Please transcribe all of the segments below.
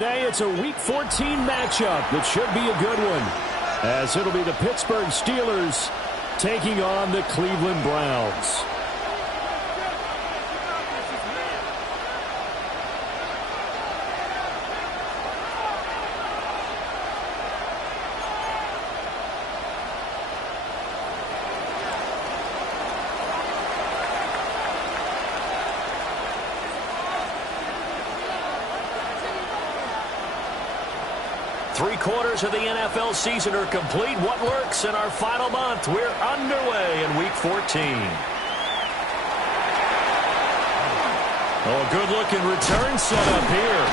Today it's a Week 14 matchup that should be a good one, as it'll be the Pittsburgh Steelers taking on the Cleveland Browns. Three-quarters of the NFL season are complete. What lurks in our final month? We're underway in Week 14. Oh, a good-looking return set up here.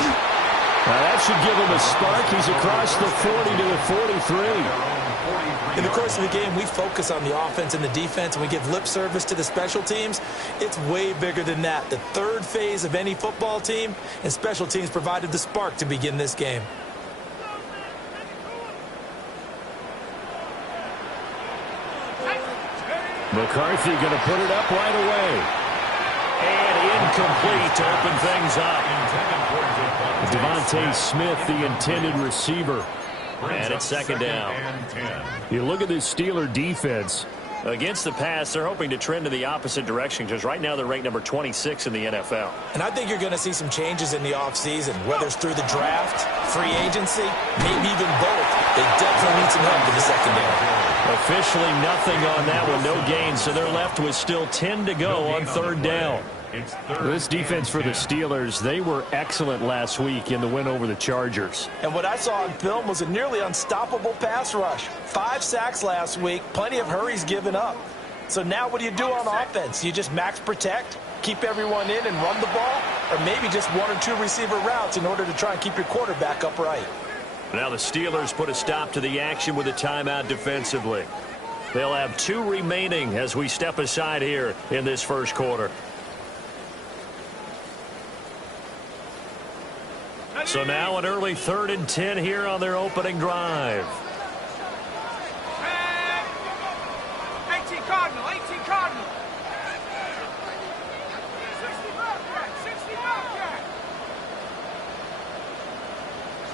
Now that should give him a spark. He's across the 40 to the 43. In the course of the game, we focus on the offense and the defense, and we give lip service to the special teams. It's way bigger than that. The third phase of any football team, and special teams provided the spark to begin this game. McCarthy going to put it up right away. And incomplete to open things up. Devontae Smith, the intended receiver. And it's second down. You look at this Steeler defense. Against the pass, they're hoping to trend in the opposite direction because right now they're ranked number 26 in the NFL. And I think you're going to see some changes in the offseason, whether it's through the draft, free agency, maybe even both. They definitely need some help in the secondary. Officially nothing on that one, no gain, so they're left with still 10 to go on third down. This defense for the Steelers, they were excellent last week in the win over the Chargers. And what I saw on film was a nearly unstoppable pass rush. 5 sacks last week, plenty of hurries given up. So now what do you do on offense? You just max protect, keep everyone in and run the ball, or maybe just 1 or 2 receiver routes in order to try and keep your quarterback upright. Now the Steelers put a stop to the action with a timeout defensively. They'll have 2 remaining as we step aside here in this first quarter. So now an early 3rd and 10 here on their opening drive. 18 Cardinal, 18 Cardinal. 60 Bobcat.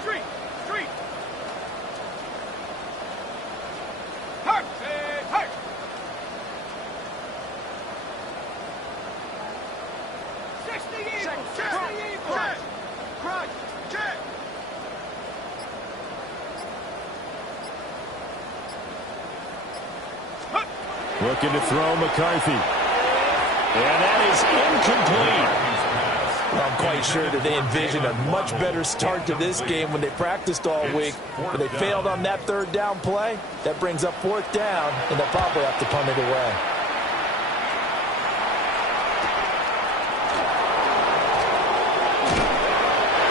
Street. Hurt. 60 Eagles. Crunch. Check. Looking to throw McCarthy. And that is incomplete. Well, I'm quite sure that they envisioned a much better start to this game when they practiced all week. When they failed on that 3rd down play, that brings up 4th down, and they'll probably have to punt it away.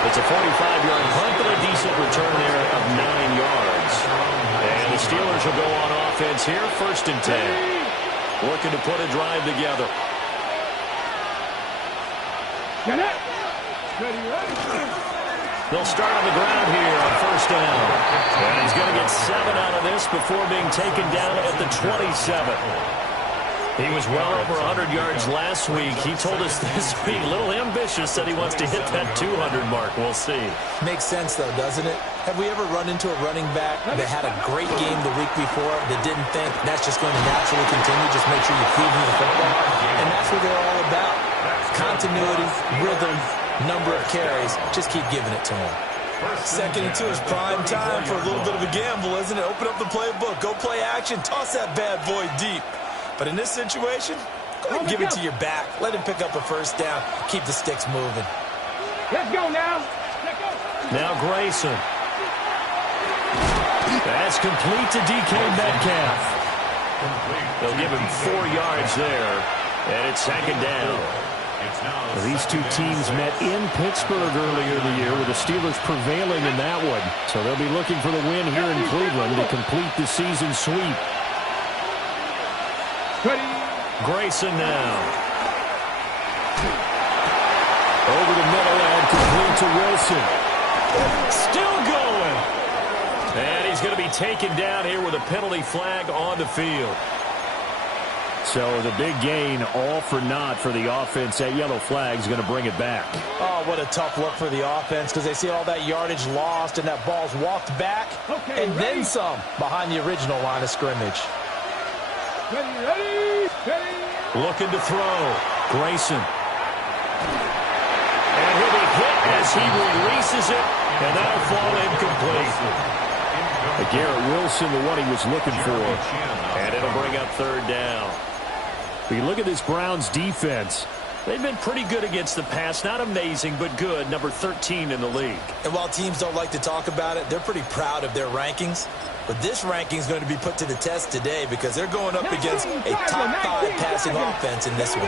It's a 45-yard punt, but a decent return there of 9 yards. And the Steelers will go on offense here, 1st and 10. Looking to put a drive together. They'll start on the ground here on 1st down. And he's going to get 7 out of this before being taken down at the 27. He was well over 100 yards last week. He told us this week, a little ambitious, that he wants to hit that 200 mark. We'll see. Makes sense, though, doesn't it? Have we ever run into a running back that had a great game the week before that didn't think that's just going to naturally continue? Just make sure you feed him the football. And that's what they're all about. Continuity, rhythm, number of carries. Just keep giving it to him. 2nd and 2 is prime time for a little bit of a gamble, isn't it? Open up the playbook. Go play action. Toss that bad boy deep. But in this situation, go ahead and give it to your back. Let him pick up a 1st down. Keep the sticks moving. Let's go now. Now Grayson. That's complete to DK Metcalf. They'll give him 4 yards there. And it's 2nd down. These 2 teams met in Pittsburgh earlier in the year with the Steelers prevailing in that one. So they'll be looking for the win here in Cleveland to complete the season sweep. Grayson now. Over the middle and complete to Wilson. Still going. And he's going to be taken down here with a penalty flag on the field. So the big gain all for naught for the offense. That yellow flag is going to bring it back. Oh, what a tough look for the offense because they see all that yardage lost and that ball's walked back and then some behind the original line of scrimmage. Ready. Looking to throw. Grayson. And he'll be hit as he releases it, and that'll fall incomplete. Garrett Wilson, the one he was looking for. And it'll bring up third down. But you look at this Browns defense. They've been pretty good against the pass. Not amazing, but good. Number 13 in the league. And while teams don't like to talk about it, they're pretty proud of their rankings. But this ranking is going to be put to the test today because they're going up against a top 5 passing offense in this one.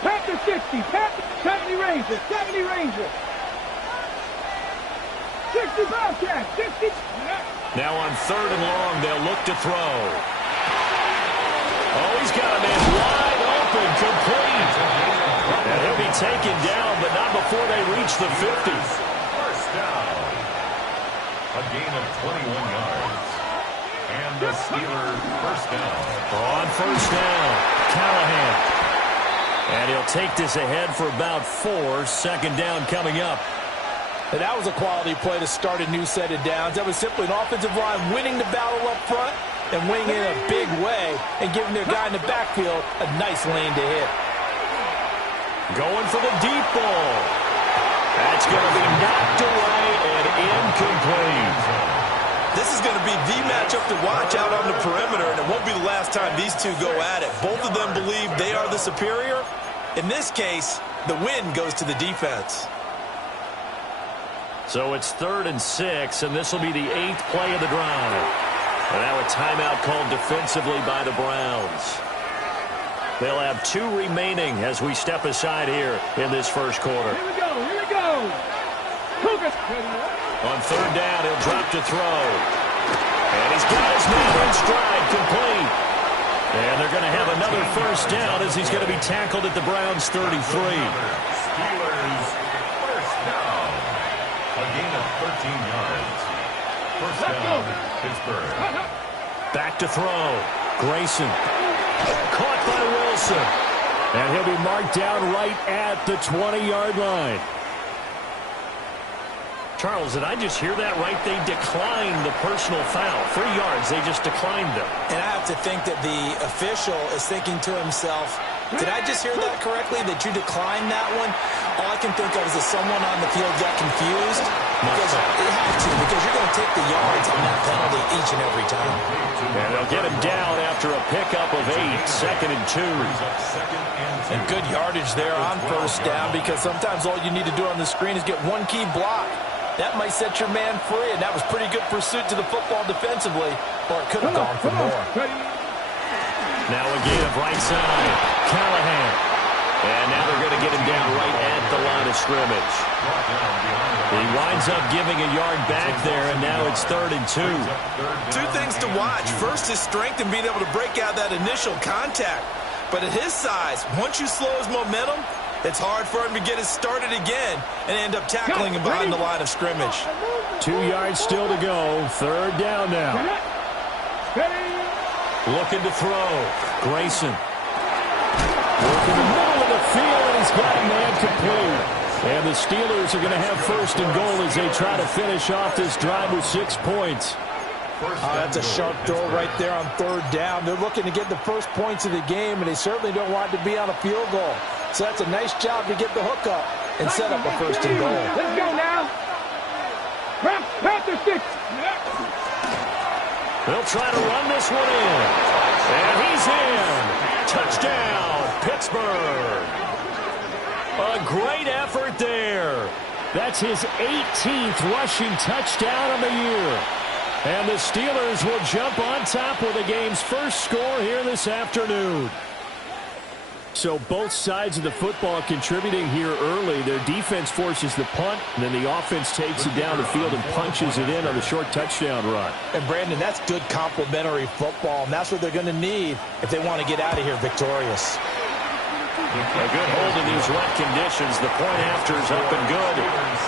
Panther 60, Panther 70 Rangers, 70 Rangers. 60 Bobcats, 60. Now on third and long, they'll look to throw. Oh, he's got a man wide open, complete. And he'll be taken down, but not before they reach the 50. First down. A gain of 21 yards. And the Steelers first down. On first down, Callahan. And he'll take this ahead for about 4. Second down coming up. And that was a quality play to start a new set of downs. That was simply an offensive line winning the battle up front and winning in a big way and giving their guy in the backfield a nice lane to hit. Going for the deep ball. That's going to be knocked away and incomplete. This is going to be the matchup to watch out on the perimeter, and it won't be the last time these two go at it. Both of them believe they are the superior. In this case, the win goes to the defense. So it's 3rd and 6, and this will be the 8th play of the drive. And now a timeout called defensively by the Browns. They'll have 2 remaining as we step aside here in this first quarter. Here we go. Cougars. On third down, he'll drop to throw. And he's got his man in stride, complete. And they're going to have another first down as he's going to be tackled at the Browns' 33. Steelers first down. A gain of 13 yards. First down, Pittsburgh. Back to throw. Grayson. Caught by Wilson. And he'll be marked down right at the 20-yard line. Charles, did I just hear that right? They declined the personal foul. 3 yards, they just declined them. And I have to think that the official is thinking to himself, did I just hear that correctly, that you declined that one? All I can think of is that someone on the field got confused. Because it had to, because you're going to take the yards on that penalty each and every time. And they'll get him down after a pickup of 8, 2nd and 2. And good yardage there on first down because sometimes all you need to do on the screen is get one key block. That might set your man free, and that was pretty good pursuit to the football defensively, or it could have gone for more. Now a gain of right side. Callahan. And now they're going to get him down right at the line of scrimmage. He winds up giving a yard back there, and now it's 3rd and 2. 2 things to watch. First, his strength and being able to break out that initial contact. But at his size, once you slow his momentum, it's hard for him to get it started again and end up tackling him behind the line of scrimmage. 2 yards still to go. 3rd down now. Looking to throw. Grayson. Working the middle of the field, and he's got a man complete. And the Steelers are going to have 1st and goal as they try to finish off this drive with 6 points. That's a sharp throw right there on 3rd down. They're looking to get the first points of the game, and they certainly don't want it to be on a field goal. So that's a nice job to get the hook up and set up a 1st and goal. Let's go now. Panther 6. They'll try to run this one in. And he's in. Touchdown, Pittsburgh. A great effort there. That's his 18th rushing touchdown of the year. And the Steelers will jump on top with the game's first score here this afternoon. So both sides of the football contributing here early. Their defense forces the punt, and then the offense takes it down the field and punches it in on the short touchdown run. And, Brandon, that's good complementary football, and that's what they're going to need if they want to get out of here victorious. A good hold in these wet conditions. The point after is up and good,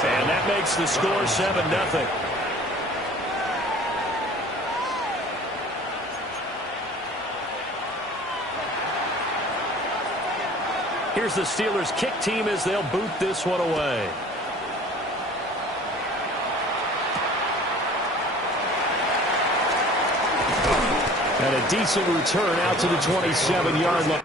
and that makes the score 7-0. Here's the Steelers' kick team as they'll boot this one away. And a decent return out to the 27-yard line.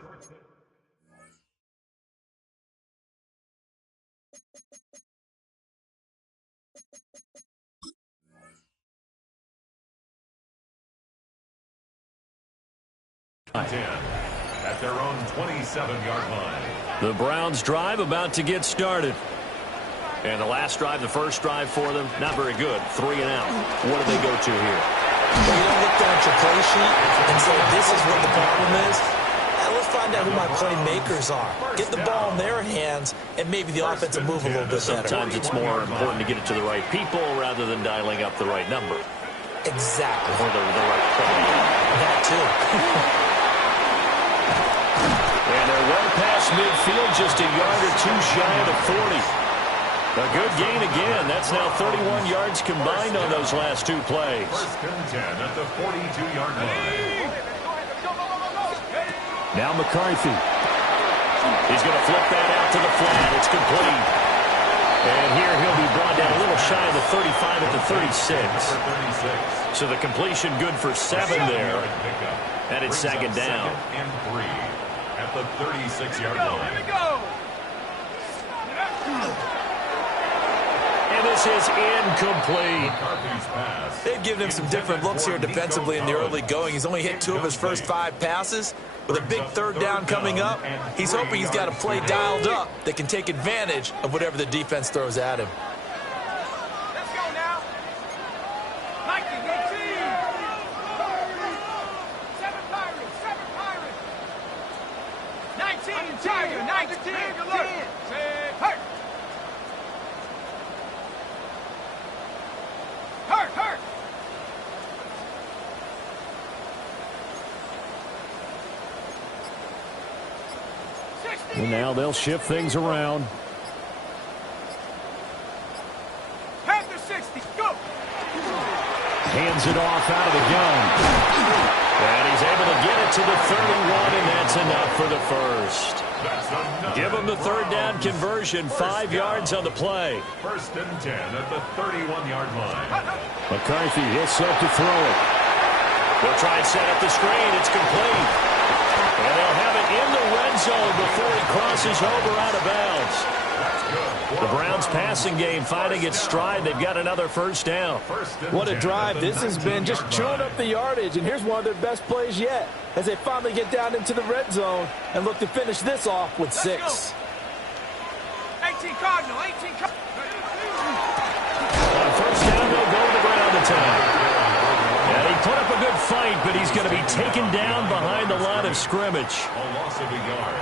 At their own 27-yard line. The Browns drive about to get started. And the last drive, the first drive for them, not very good. 3 and out. What do they go to here? Well, you don't look down at your play sheet and say, this is what the problem is. Let's find out who my playmakers are. Get the ball in their hands, and maybe the offense will move a little bit better. Sometimes it's more important to get it to the right people rather than dialing up the right number. Exactly. Or the right play. That, too. And they're well past midfield, just a yard or two shy of the 40. A good gain again. That's now 31 yards combined on those last 2 plays. First and 10 at the 42-yard line. Now McCarthy. He's going to flip that out to the flat. It's complete. And here he'll be brought down a little shy of the 35 at the 36. So the completion good for 7 there. And it's second down. And 3 at the 36-yard line. Here we go. And this is incomplete. They've given him some different looks here defensively in the early going. He's only hit 2 of his first 5 passes. With a big third down coming up, he's hoping he's got a play dialed up that can take advantage of whatever the defense throws at him. Let's go now. 19, 18. 7 Pirates, 7 Pirates. 19, Tiger, 19, 10. Say, hurt. Hurt, hurt. And now they'll shift things around. Panther 60, go. Hands it off out of the gun. And he's able to get it to the 31, and that's enough for the first. Give him the third down conversion, 5 yards on the play. First and 10 at the 31-yard line. McCarthy, he'll set to throw it. They'll try and set up the screen. It's complete. And they'll have it in the red zone before he crosses over out of bounds. The Browns passing game finding its stride. They've got another first down. What a drive this has been, just chewing up the yardage. And here's one of their best plays yet as they finally get down into the red zone and look to finish this off with 6. 18 Cardinal, 18 Cardinal. On first down, they'll go to the ground attack. And he put up a good fight, but he's going to be taken down behind the line of scrimmage. A loss of a yard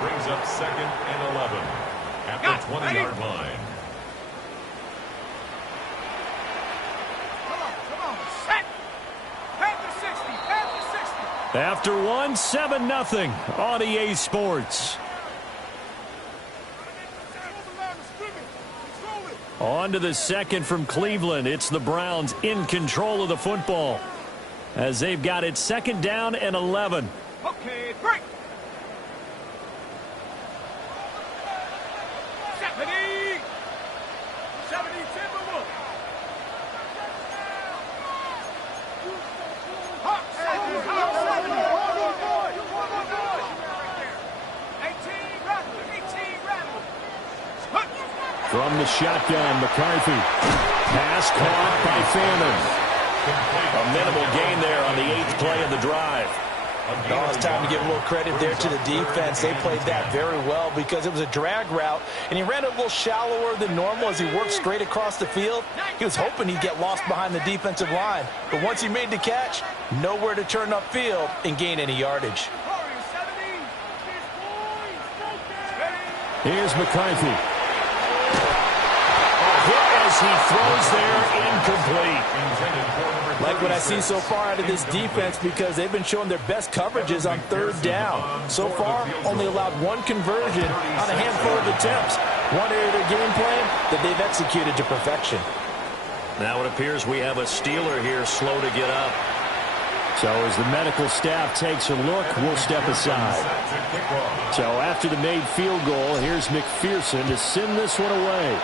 brings up 2nd and 11 at the 20-yard line. Come on, set. Panther 60, Panther 60. After 1, 7-0 on EA Sports. On to the second from Cleveland. It's the Browns in control of the football as they've got it 2nd down and 11. Okay, break. 70 Timberwolves. Hawks. 18 Rattle. From the shotgun, McCarthy. Pass caught by Fannin. A minimal gain there on the 8th play of the drive. Oh, it's time to give a little credit there to the defense. They played that very well because it was a drag route, and he ran a little shallower than normal as he worked straight across the field. He was hoping he'd get lost behind the defensive line, but once he made the catch, nowhere to turn upfield and gain any yardage. Here's McCarthy. As he throws there, incomplete. Like what I see so far out of this defense because they've been showing their best coverages on 3rd down. So far, only allowed 1 conversion on a handful of attempts. One area of their game plan that they've executed to perfection. Now it appears we have a Steeler here slow to get up. So as the medical staff takes a look, we'll step aside. So after the made field goal, here's McPherson to send this one away.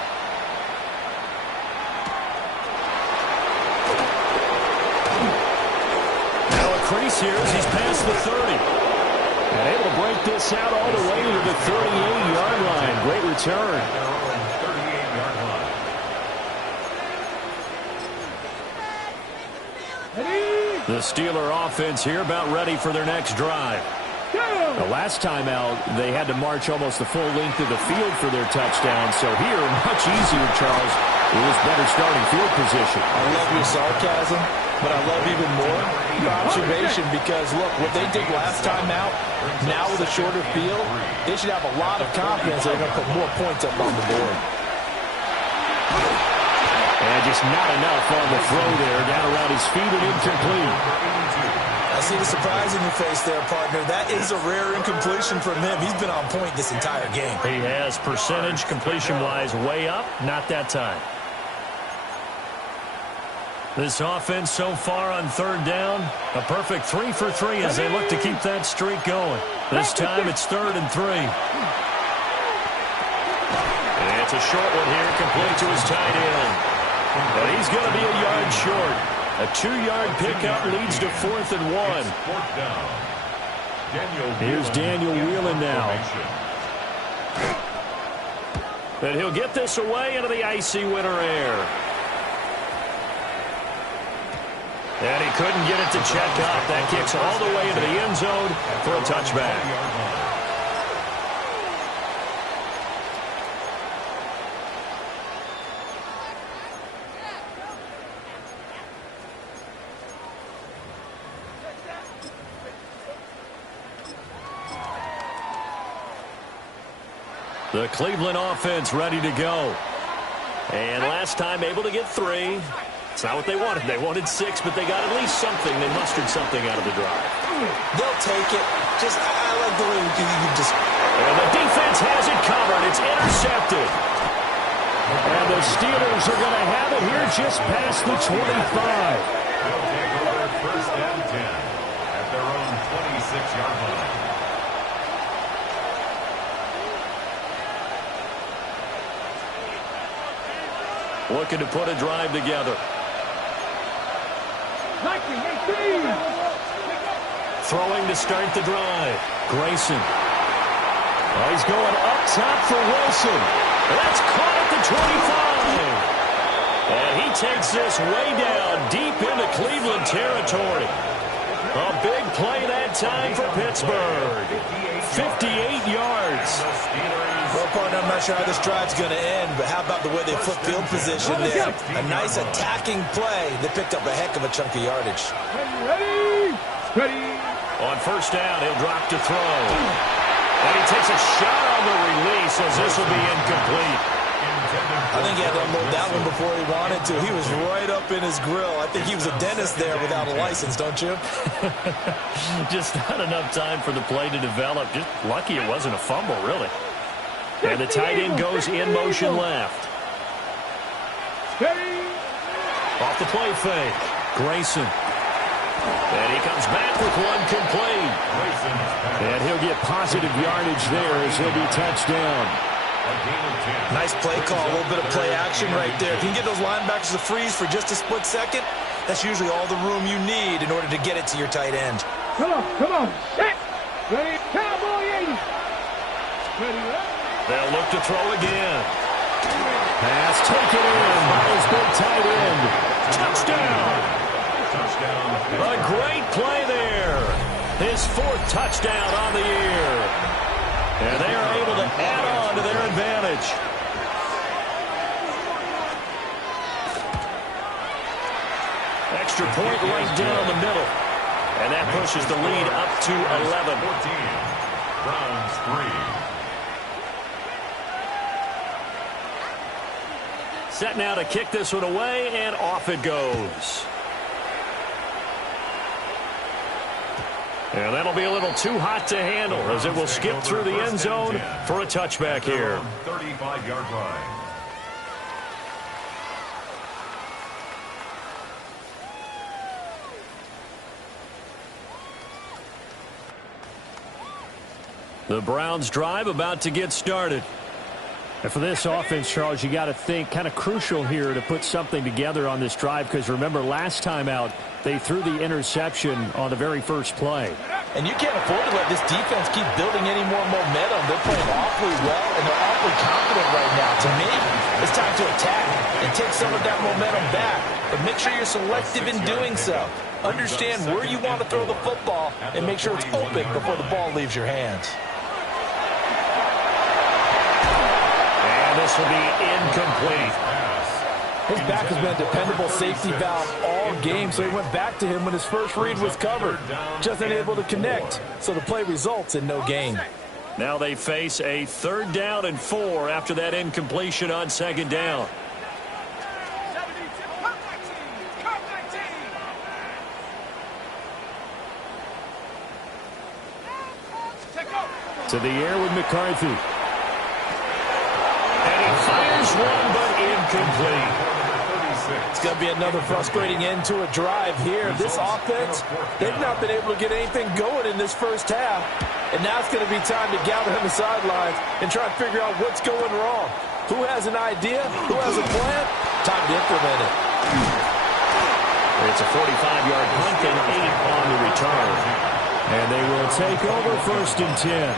Now a crease here as he's past the 30. And able to break this out all the way to the 38-yard line. Great return. The Steeler offense here about ready for their next drive. The last time out, they had to march almost the full length of the field for their touchdown. So here, much easier, Charles, with better starting field position. I love your sarcasm, but I love even more your observation because, look, what they did last time out, now with a shorter field, they should have a lot of confidence they're going to put more points up on the board. And just not enough on the throw there. Down around his feet and incomplete. I see the surprise in your face there, partner. That is a rare incompletion from him. He's been on point this entire game. He has percentage completion-wise way up. Not that time. This offense so far on third down, a perfect 3 for 3 as they look to keep that streak going. This time it's 3rd and 3. And it's a short one here, complete to his tight end. But he's going to be a yard short. A 2-yard pickup leads to 4th and 1. Here's Daniel Whelan now. And he'll get this away into the icy winter air. And he couldn't get it to check up. That kicks all the way into the end zone for a touchback. The Cleveland offense ready to go. And last time able to get 3. It's not what they wanted. They wanted 6, but they got at least something. They mustered something out of the drive. They'll take it. I like the way you just... And the defense has it covered. It's intercepted. And the Steelers are going to have it here just past the 25. They'll take over 1st and 10 at their own 26-yard line. Looking to put a drive together. Throwing to start the drive. Grayson. Oh, he's going up top for Wilson. That's caught at the 25. And he takes this way down deep into Cleveland territory. A big play that time for Pittsburgh. 58 yards. Well, partner, I'm not sure how this drive's going to end, but how about the way they flip field position there? A nice attacking play. They picked up a heck of a chunk of yardage. Ready. On 1st down, he'll drop to throw. And he takes a shot on the release as this will be incomplete. I think he had to unload that one before he wanted to. He was right up in his grill. I think he was a dentist there without a license, don't you? Just not enough time for the play to develop. Just lucky it wasn't a fumble, really. And the tight end goes in motion left. Off the play fake. Grayson. And he comes back with one complete. And he'll get positive yardage there as he'll be touched down. Nice play call, a little bit of play action right there. If you can get those linebackers to freeze for just a split second, that's usually all the room you need in order to get it to your tight end. Come on. Set. Ready. Cowboy 80. Ready. They'll look to throw again. Pass taken in by his big tight end. Touchdown. A great play there. His 4th touchdown on the year. And they are able to add on to their advantage. Extra point right down the middle. And that pushes the lead up to 11. 14. Browns 3. Set now to kick this one away, and off it goes. And that'll be a little too hot to handle as it will skip through the end zone for a touchback here. 35-yard line. The Browns drive about to get started. And for this offense, Charles, you got to think kind of crucial here to put something together on this drive, because remember last time out they threw the interception on the very first play. And you can't afford to let this defense keep building any more momentum. They're playing awfully well, and they're awfully confident right now. To me, it's time to attack and take some of that momentum back. But make sure you're selective in doing so. Understand where you want to throw the football and make sure it's open before the ball leaves your hands. And this will be incomplete. His back has been a dependable safety valve all game, so he went back to him when his first read was covered. Just unable to connect, so the play results in no gain. Now they face a 3rd down and 4 after that incompletion on 2nd down. To the air with McCarthy. And he fires one, but incomplete. It's going to be another frustrating end to a drive here. This offense, they've not been able to get anything going in this first half. And now it's going to be time to gather on the sidelines and try to figure out what's going wrong. Who has an idea? Who has a plan? Time to implement it. It's a 45-yard punt and 8 on the return. And they will take over 1st and 10.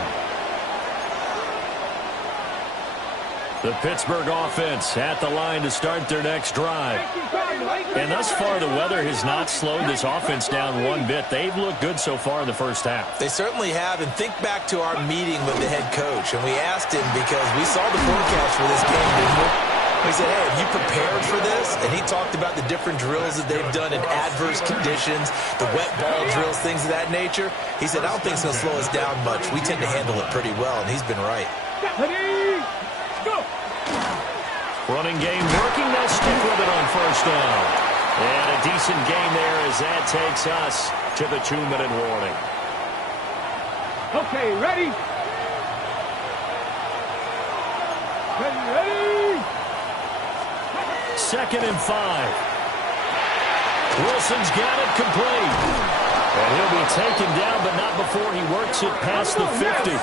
The Pittsburgh offense at the line to start their next drive. And thus far, the weather has not slowed this offense down one bit. They've looked good so far in the first half. They certainly have. And think back to our meeting with the head coach. And we asked him, because we saw the forecast for this game, didn't we? We said, hey, have you prepared for this? And he talked about the different drills that they've done in adverse conditions, the wet ball drills, things of that nature. He said, I don't think it's going to slow us down much. We tend to handle it pretty well, and he's been right. Running game working. They'll stick with it on 1st down. And a decent game there as that takes us to the 2-minute warning. Okay, ready? Ready? 2nd and 5. Wilson's got it complete. And he'll be taken down, but not before he works it past the 50. 13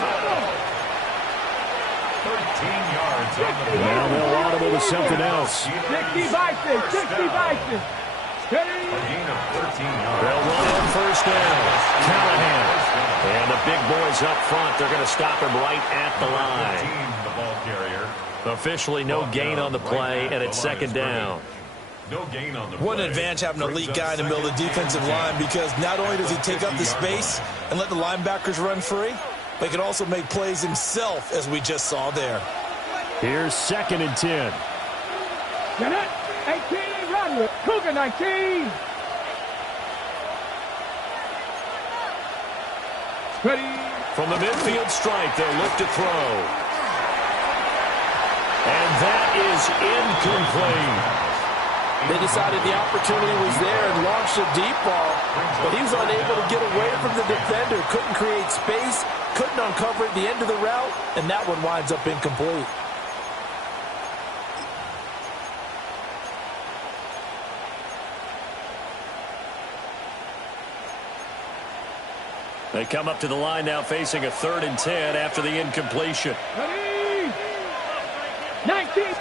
yards on the play. Now they'll audible to something else. 60 Bison, 60 Bison. A gain of 13 yards. They'll run on 1st down. Callahan. And the big boys up front, they're going to stop him right at the line. The ball carrier. Officially no gain on the play, and it's 2nd down. No gain on the What play. an advantage having an elite guy in the middle of the defensive line, because not only does he take up the space and let the linebackers run free, but he can also make plays himself, as we just saw there. Here's 2nd and 10. 18, run. Cougar 19. Ready? From the midfield stripe, they'll look to throw. And that is incomplete. They decided the opportunity was there and launched a deep ball, but he was unable to get away from the defender, couldn't create space, couldn't uncover at the end of the route, and that one winds up incomplete. They come up to the line now facing a 3rd and 10 after the incompletion. Ready? 19.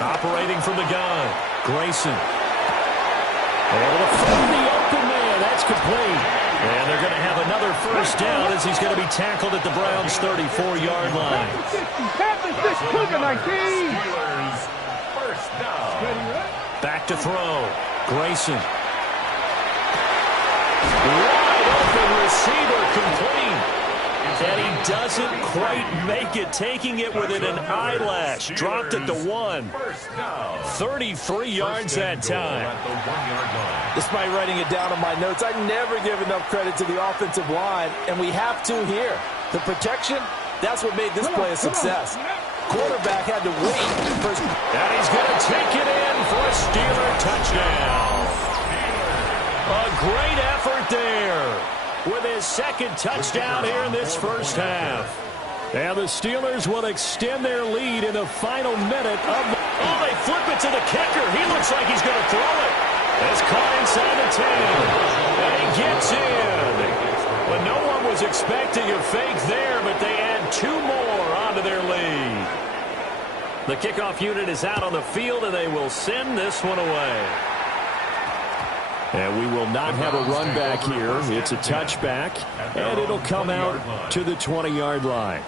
Operating from the gun, Grayson. Able to find the open man. That's complete. And they're going to have another 1st down as he's going to be tackled at the Browns' 34-yard line. Cougar 19. 1st down. Back to throw, Grayson. Wide open receiver, complete. And he doesn't quite make it, taking it within an eyelash. Dropped at the 1. 33 yards that time. Despite writing it down on my notes, I never give enough credit to the offensive line, and we have to here. The protection, that's what made this play a success. Quarterback had to wait for his... And he's going to take it in for a Steeler touchdown. A great effort there with his 2nd touchdown here in this first half. And the Steelers will extend their lead in the final minute of the... Oh, they flip it to the kicker. He looks like he's going to throw it. It's caught inside the 10. And he gets in. Well, no one was expecting a fake there, but they add 2 more onto their lead. The kickoff unit is out on the field, and they will send this one away. And we will not have a run back here. It's a touchback, and it'll come out to the 20-yard line.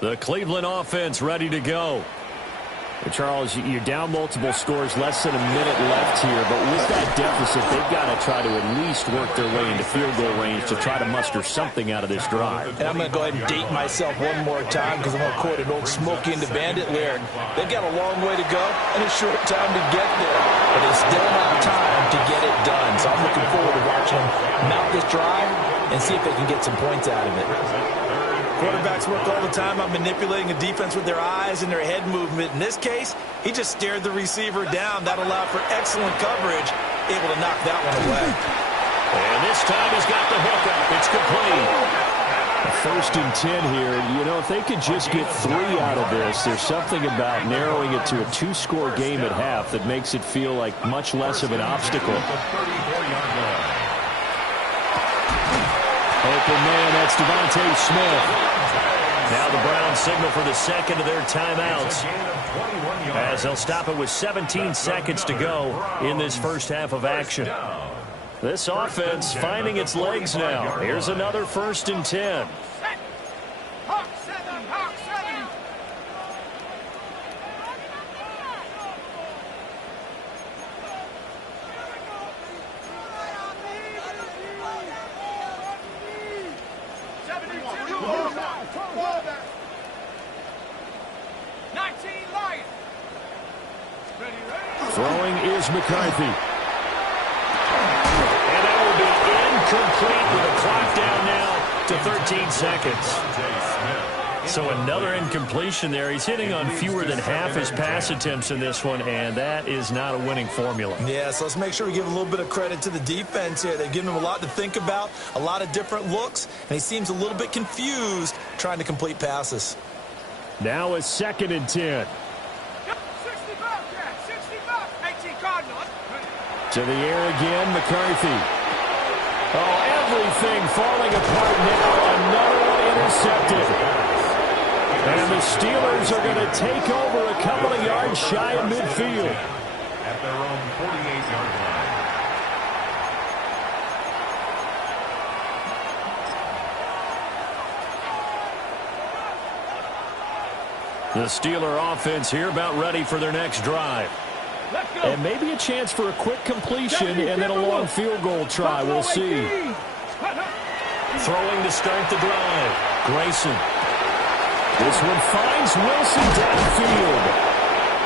The Cleveland offense ready to go. Charles, you're down multiple scores, less than a minute left here, but with that deficit, they've got to try to at least work their way into field goal range to try to muster something out of this drive. And I'm going to go ahead and date myself one more time because I'm going to quote an old Smokey and the Bandit lyric. They've got a long way to go and a short time to get there, but they still have time to get it done. So I'm looking forward to watching them mount this drive and see if they can get some points out of it. Quarterbacks work all the time on manipulating a defense with their eyes and their head movement. In this case, he just stared the receiver down. That allowed for excellent coverage, able to knock that one away. And this time he's got the hook up. It's complete. 1st and 10 here. You know, if they could just get 3 out of this, there's something about narrowing it to a 2-score game at half that makes it feel like much less of an obstacle. Open man, that's Devontae Smith. Now the Browns signal for the second of their timeouts, as they'll stop it with 17 seconds to go in this first half of action. This offense finding its legs now. Here's another 1st and 10. Hawk 7, Hawk 7. Throwing is McCarthy. And that will be incomplete with a clock down now to 13 seconds. So another incompletion there. He's hitting on fewer than half his pass attempts in this one, and that is not a winning formula. Yeah, so let's make sure we give a little bit of credit to the defense here. They've given him a lot to think about, a lot of different looks, and he seems a little bit confused trying to complete passes. Now a 2nd and 10. To the air again, McCarthy. Oh, everything falling apart now. Another one intercepted. And the Steelers are going to take over a couple of yards shy of midfield. At their own 48-yard The line. Steeler offense here about ready for their next drive. And maybe a chance for a quick completion and then a long field goal try. We'll see. Throwing to start the drive. Grayson. This one finds Wilson downfield.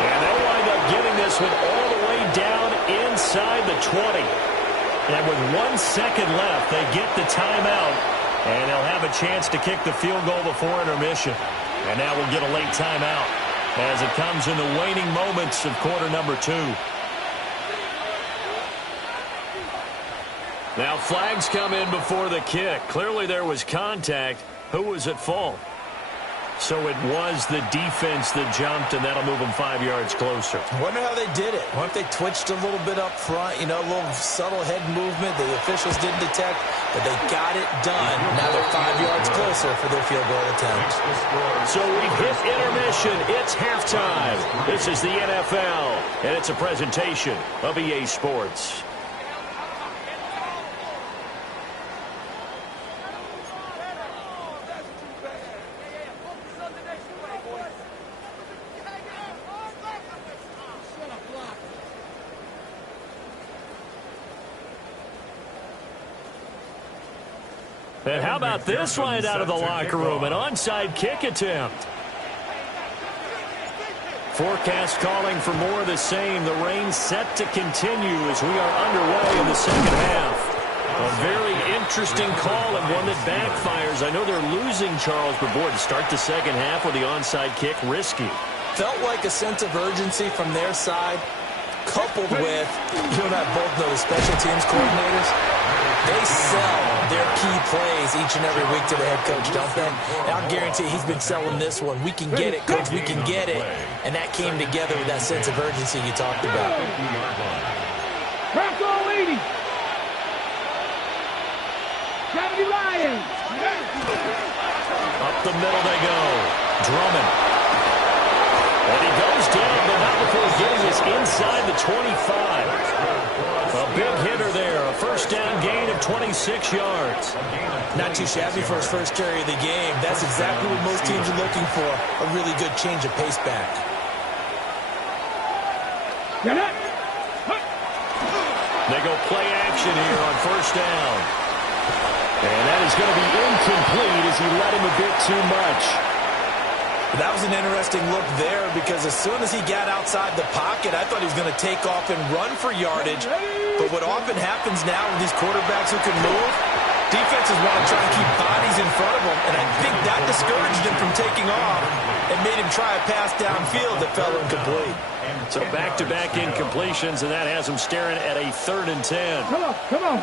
And they'll wind up getting this one all the way down inside the 20. And with 1 second left, they get the timeout. And they'll have a chance to kick the field goal before intermission. And now we'll get a late timeout as it comes in the waning moments of quarter number 2. Now flags come in before the kick. Clearly there was contact. Who was at fault? So it was the defense that jumped, and that'll move them 5 yards closer. I wonder how they did it. I wonder if they twitched a little bit up front, you know, a little subtle head movement. The officials didn't detect, but they got it done. Now they're 5 yards closer for their field goal attempt. So we've hit intermission. It's halftime. This is the NFL, and it's a presentation of EA Sports. And how about this right out of the locker room? An onside kick attempt. Forecast calling for more of the same. The rain set to continue as we are underway in the second half. A very interesting call and one that backfires. I know they're losing, Charles, but boy, to start the second half with the onside kick, risky. Felt like a sense of urgency from their side, coupled with, you and I both know the special teams coordinators. They sell their key plays each and every week to the head coach, don't they? And I'll guarantee he's been selling this one. We can get it, coach. We can get it. And that came together with that sense of urgency you talked about. Bronco 80. 70 Lions. Up the middle they go. Drummond. And he goes down, but not before getting this inside the 25. A big hitter there. A first down gain of 26 yards. Not too shabby for his first carry of the game. That's exactly what most teams are looking for. A really good change of pace back. They go play action here on first down. And that is going to be incomplete as he let him a bit too much. That was an interesting look there because as soon as he got outside the pocket, I thought he was going to take off and run for yardage. But what often happens now with these quarterbacks who can move, defenses want to try and keep bodies in front of them, and I think that discouraged him from taking off and made him try a pass downfield that fell incomplete. So back-to-back incompletions, and that has him staring at a 3rd and 10. Come on.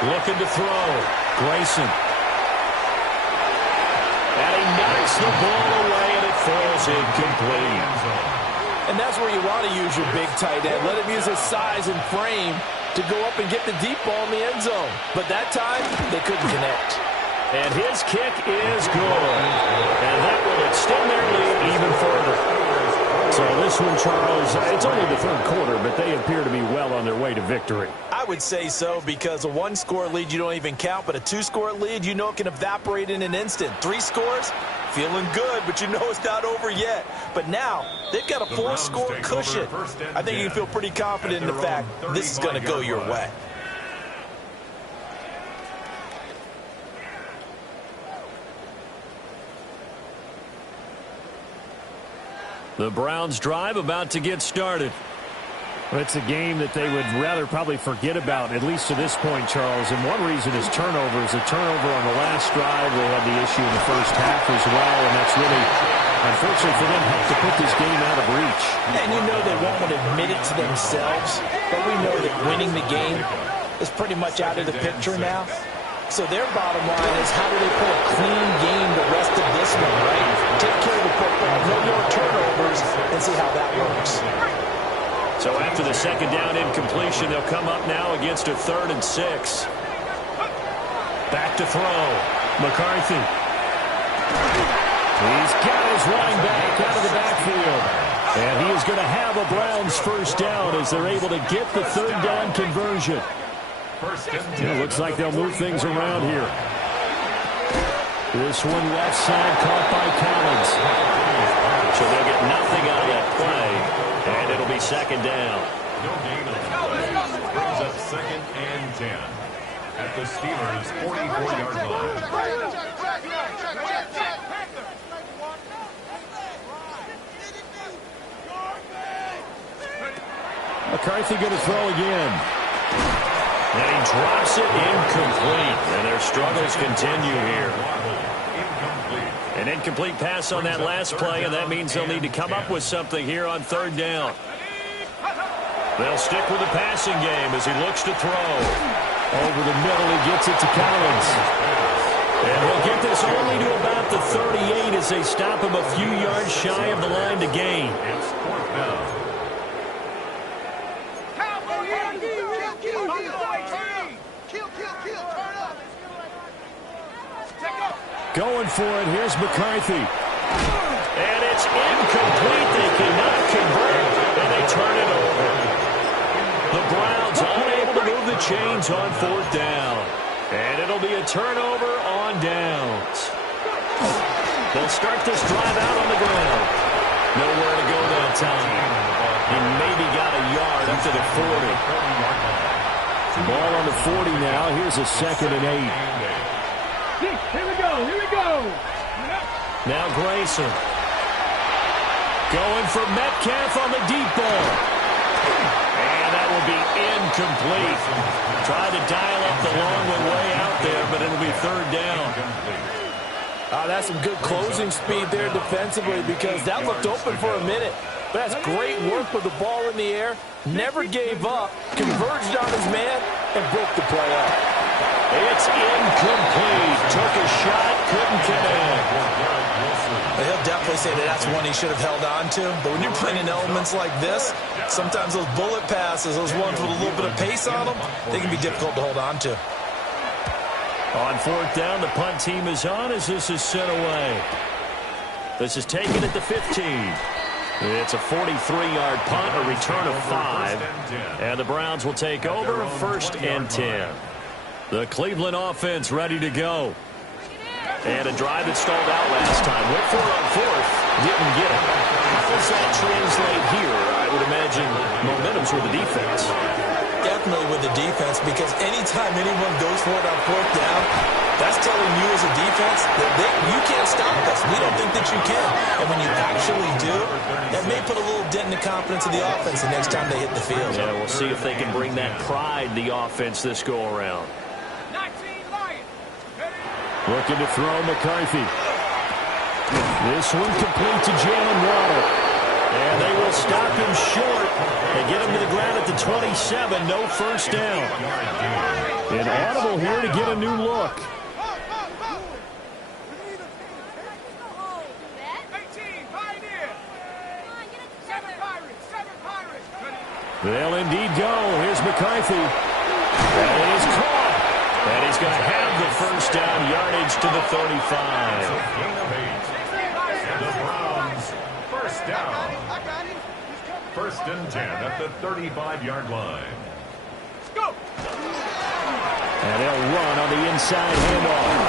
Looking to throw. Grayson. And he knocks the ball away, and it falls incomplete. And that's where you want to use your big tight end. Let him use his size and frame to go up and get the deep ball in the end zone. But that time, they couldn't connect. And his kick is good. And that will extend their lead even further. So this one, Charles, it's only the 3rd quarter, but they appear to be well on their way to victory. I would say so because a 1-score lead you don't even count, but a 2-score lead you know it can evaporate in an instant. 3 scores, feeling good, but you know it's not over yet. But now they've got a 4-score cushion. I think you can feel pretty confident in the fact this is going to go your way. The Browns drive about to get started. It's a game that they would rather probably forget about, at least to this point, Charles. And one reason is turnovers. A turnover on the last drive. They had the issue in the first half as well, and that's really, unfortunately for them, helped to put this game out of reach. And you know they won't want to admit it to themselves, but we know that winning the game is pretty much out of the picture now. So their bottom line is how do they play a clean game the rest of this one, right? Take care of the football, no more turnovers, and see how that works. So after the 2nd down incompletion, they'll come up now against a 3rd and 6. Back to throw. McCarthy. He's got his running back out of the backfield. And he is going to have a Browns first down as they're able to get the 3rd down conversion. Looks like they'll move things around here. This one left side caught by Collins. So they'll get nothing out of that play, and it'll be 2nd down. No gain on the play. Brings up 2nd and 10 at the Steelers' 44-yard line. McCarthy going to throw again. And he drops it incomplete. And their struggles continue here. An incomplete pass on that last play, and that means they'll need to come up with something here on 3rd down. They'll stick with the passing game as he looks to throw. Over the middle, he gets it to Collins. And he'll get this only to about the 38 as they stop him a few yards shy of the line to gain. It's 4th down. Going for it, here's McCarthy. And it's incomplete. They cannot convert, and they turn it over. The Browns unable to move the chains on 4th down. And it'll be a turnover on downs. They'll start this drive out on the ground. Nowhere to go that time. He maybe got a yard up to the 40. Ball on the 40 now. Here's a 2nd and 8. Here we go. Now Grayson. Going for Metcalf on the deep ball. And that will be incomplete. Tried to dial up the long one way out there, but it'll be 3rd down. That's some good closing speed there defensively because that looked open for a minute. But that's great work with the ball in the air. Never gave up. Converged on his man. and broke the play up. It's incomplete. Took a shot, couldn't connect. He'll definitely say that that's one he should have held on to. But when you're playing in elements like this, sometimes those bullet passes, those ones with a little bit of pace on them, they can be difficult to hold on to. On fourth down, the punt team is on as this is sent away. This is taken at the 15. It's a 43-yard punt, a return of 5. And the Browns will take over first and 10. The Cleveland offense ready to go. And a drive that stalled out last time. Went for it on fourth. Didn't get it. How does that translate here? I would imagine momentum's with the defense. Definitely with the defense, because anytime anyone goes for it on fourth down, that's telling you as a defense that you can't stop us. We don't think that you can. And when you actually do, that may put a little dent in the confidence of the offense the next time they hit the field. Yeah, we'll see if they can bring that pride, the offense, this go-around. Looking to throw McCarthy. This one complete to Jalen Waddle. And they will stop him short. They get him to the ground at the 27. No first down. An audible here to get a new look. They'll indeed go. Here's McCarthy. And it is caught. And he's going to have the first down, yardage to the 35. And the Browns, first down. First and 10 at the 35-yard line. Go! And they'll run on the inside handoff.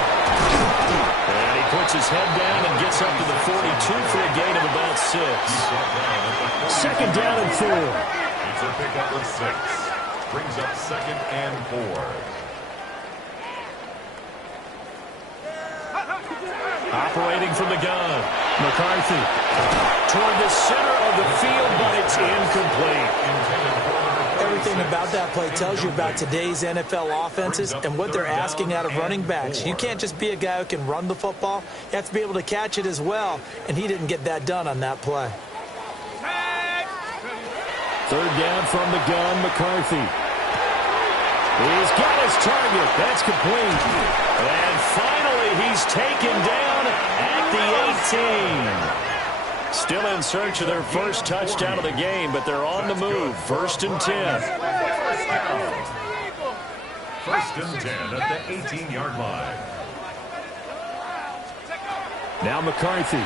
And he puts his head down and gets up to the 42 for a gain of about 6. Second down and 4. It's a pickup of 6. Brings up second and 4. Operating from the gun. McCarthy toward the center of the field, but it's incomplete. Everything about that play tells you about today's NFL offenses and what they're asking out of running backs. You can't just be a guy who can run the football. You have to be able to catch it as well, and he didn't get that done on that play. Third down from the gun, McCarthy. He's got his target. That's complete. And finally, he's taken down at the 18. Still in search of their first touchdown of the game, but they're on the move. First and 10. First and 10 at the 18-yard line. Now McCarthy.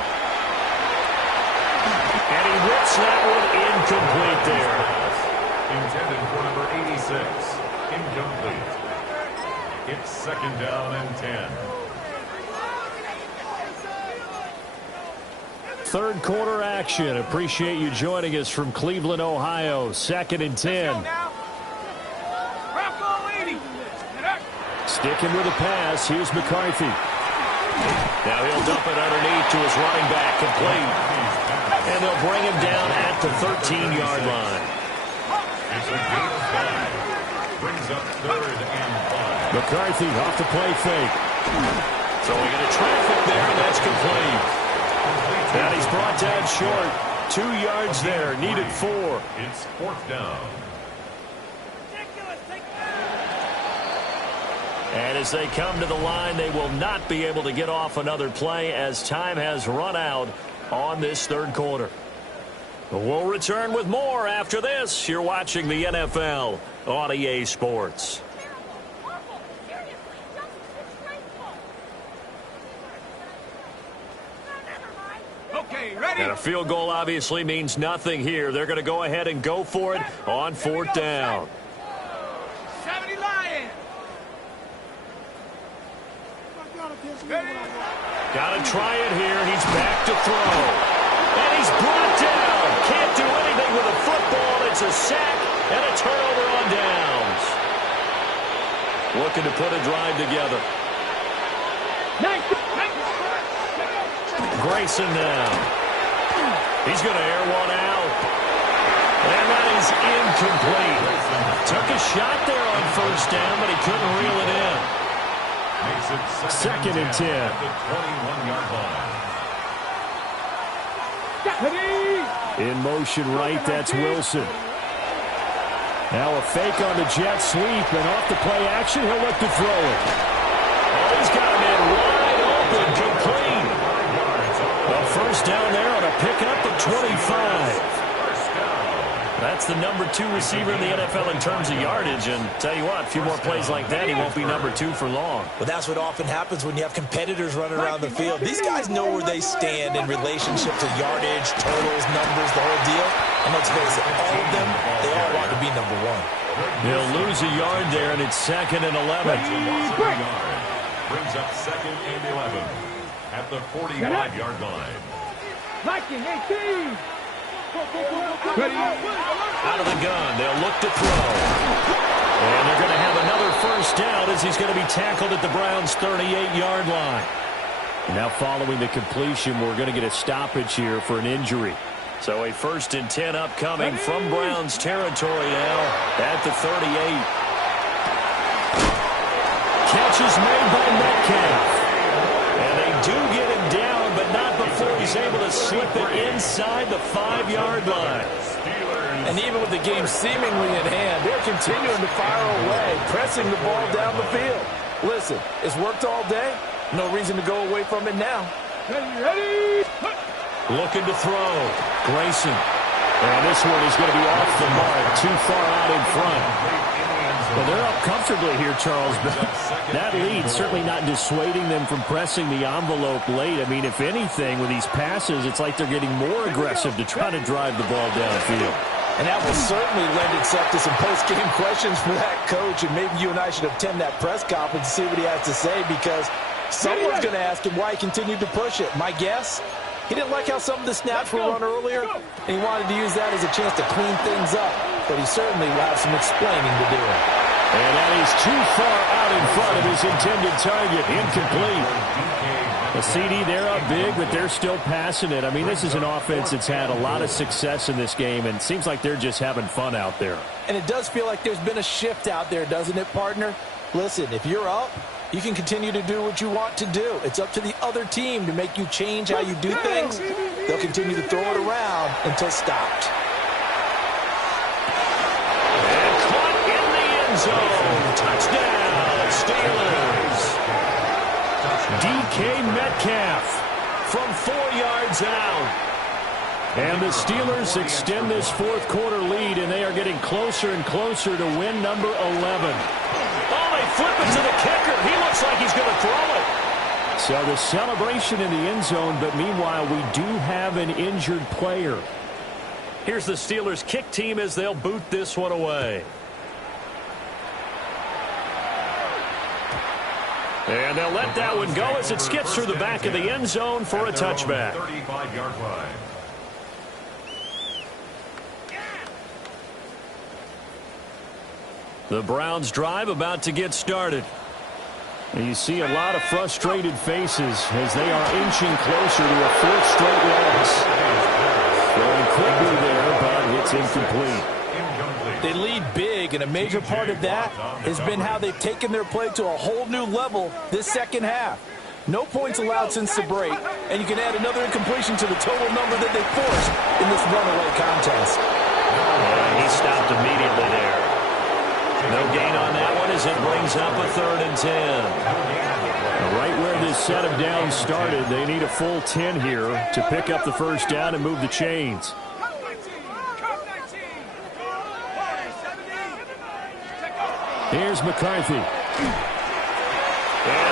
And he rips that one incomplete there. Intended for number 86. Incomplete. It's second down and 10. Third quarter action. Appreciate you joining us from Cleveland, Ohio. Second and 10. Sticking with a pass. Here's McCarthy. Now he'll dump it underneath to his running back. Complete. And they'll bring him down at the 13-yard line. It's a gain of 5. Brings up third and 5. McCarthy off the play fake. Throwing into traffic there, and that's complete. And he's brought down short. 2 yards there, needed 4. It's fourth down. And as they come to the line, they will not be able to get off another play as time has run out on this third quarter. But we'll return with more after this. You're watching the NFL on EA Sports. Okay, ready? And a field goal obviously means nothing here. They're going to go ahead and go for it on fourth down. 70 Lions. Got to try it here. He's back to throw. And he's brought down. Can't do anything with a football. It's a sack and a turnover on downs. Looking to put a drive together. Grayson now. He's going to air one out. And that is incomplete. Took a shot there on first down, but he couldn't reel it in. Makes it Second and 10. at the 21-yard line. In motion right, that's Wilson. Now a fake on the jet sweep, and off the play action, he'll look to throw it. Oh, he's got him in wide open, complete. A first down there on a pickup of 25. That's the number 2 receiver in the NFL in terms of yardage. And tell you what, a few more plays like that, he won't be number 2 for long. But that's what often happens when you have competitors running around the field. These guys know where they stand in relationship to yardage, totals, numbers, the whole deal. And let's face it, all of them, they all want to be number 1. He'll lose a yard there, and it's 2nd and 11. Brings up 2nd and 11 at the 45-yard line. Viking 18. Out of the gun, they'll look to throw. And they're going to have another first down as he's going to be tackled at the Browns' 38-yard line. Now following the completion, we're going to get a stoppage here for an injury. So a 1st and 10 upcoming from Browns territory now at the 38. Catch is made by Metcalf. And they do get him down, but not before he's able to slip it inside the 5-yard line. And even with the game seemingly in hand, they're continuing to fire away, pressing the ball down the field. Listen, it's worked all day. No reason to go away from it now. Ready? Looking to throw. Grayson. And this one is going to be off the mark, too far out in front. Well, they're up comfortably here, Charles, but that lead certainly not dissuading them from pressing the envelope late. I mean, if anything, with these passes, it's like they're getting more aggressive to try to drive the ball downfield. And that will certainly lend itself to some post-game questions for that coach, and maybe you and I should attend that press conference and see what he has to say, because someone's going to ask him why he continued to push it. My guess? He didn't like how some of the snaps were run earlier, and he wanted to use that as a chance to clean things up. But he certainly will have some explaining to do. And that is too far out in front of his intended target. Incomplete. The CD, they're up big, but they're still passing it. I mean, this is an offense that's had a lot of success in this game, and it seems like they're just having fun out there. And it does feel like there's been a shift out there, doesn't it, partner? Listen, if you're up, you can continue to do what you want to do. It's up to the other team to make you change how you do things. They'll continue to throw it around until stopped. And caught in the end zone. Touchdown, Steelers. DK Metcalf from 4 yards out. And the Steelers extend this fourth quarter lead, and they are getting closer and closer to win number 11. Oh, they flip it to the kicker. He looks like he's going to throw it. So the celebration in the end zone, but meanwhile, we do have an injured player. Here's the Steelers kick team as they'll boot this one away. And they'll let that one go as it skips through the back of the end zone for a touchback. 35-yard line. The Browns drive about to get started. And you see a lot of frustrated faces as they are inching closer to a fourth straight loss. Throwing quickly there, but it's incomplete. They lead big, and a major part of that has been how they've taken their play to a whole new level this second half. No points allowed since the break, and you can add another incompletion to the total number that they forced in this runaway contest. Yeah, he stopped immediately there. No gain on that one as it brings up a 3rd and 10. Right where this set of downs started, they need a full 10 here to pick up the first down and move the chains. Here's McCarthy. And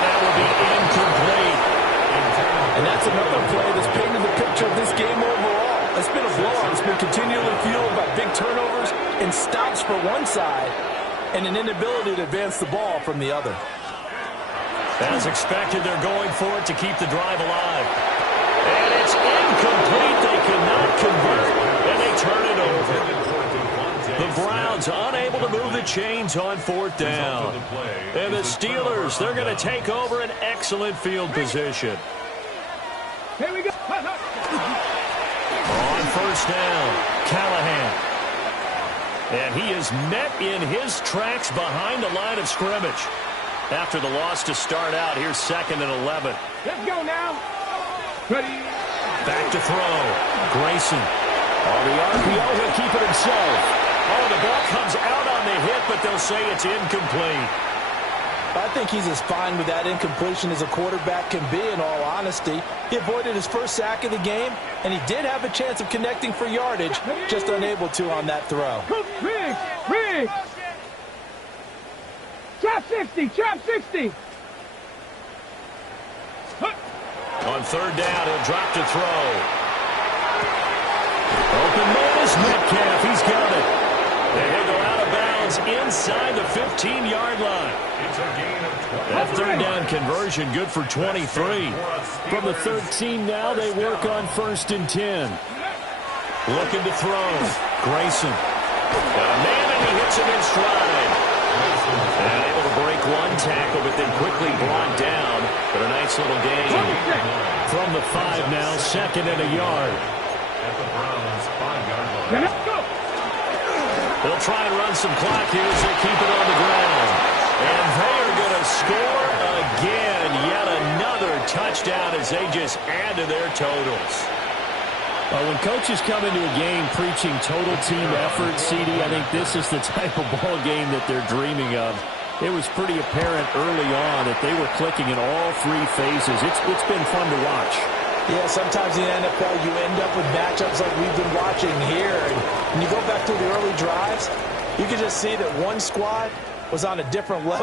that will be incomplete. And that's another play that's painted the picture of this game overall. It's been a blowout. It's been continually fueled by big turnovers and stops for one side and an inability to advance the ball from the other. As expected, they're going for it to keep the drive alive. And it's incomplete. They cannot convert, and they turn it over. The Browns unable to move the chains on 4th down. And the Steelers, they're going to take over an excellent field position. Here we go. On 1st down, Callahan. And he is met in his tracks behind the line of scrimmage. After the loss to start out, here's 2nd and 11. Let's go now. Ready. Back to throw. Grayson. On the RPO, he'll keep it himself. Oh, the ball comes out on the hit, but they'll say it's incomplete. I think he's as fine with that incompletion as a quarterback can be, in all honesty. He avoided his first sack of the game, and he did have a chance of connecting for yardage, just unable to on that throw. Riggs! Trap 60! Trap 60! On third down, he'll drop to throw. Open man is Metcalf. He's got it. And he'll go out of bounds inside the 15-yard line. It's a gain of 20. That third down conversion good for 23. From the 13 now, they work on 1st and 10. Looking to throw. Grayson. Got a man, and he hits him in stride. And able to break one tackle, but then quickly brought down. But a nice little gain. From the 5 now, 2nd and a yard. At the Browns' 5-yard line. They'll try and run some clock here as they keep it on the ground. And they are going to score again. Yet another touchdown as they just add to their totals. Well, when coaches come into a game preaching total team effort, CD, I think this is the type of ball game that they're dreaming of. It was pretty apparent early on that they were clicking in all 3 phases. It's been fun to watch. Yeah, sometimes in the NFL you end up with matchups like we've been watching here. And when you go back to the early drives, you can just see that one squad was on a different level.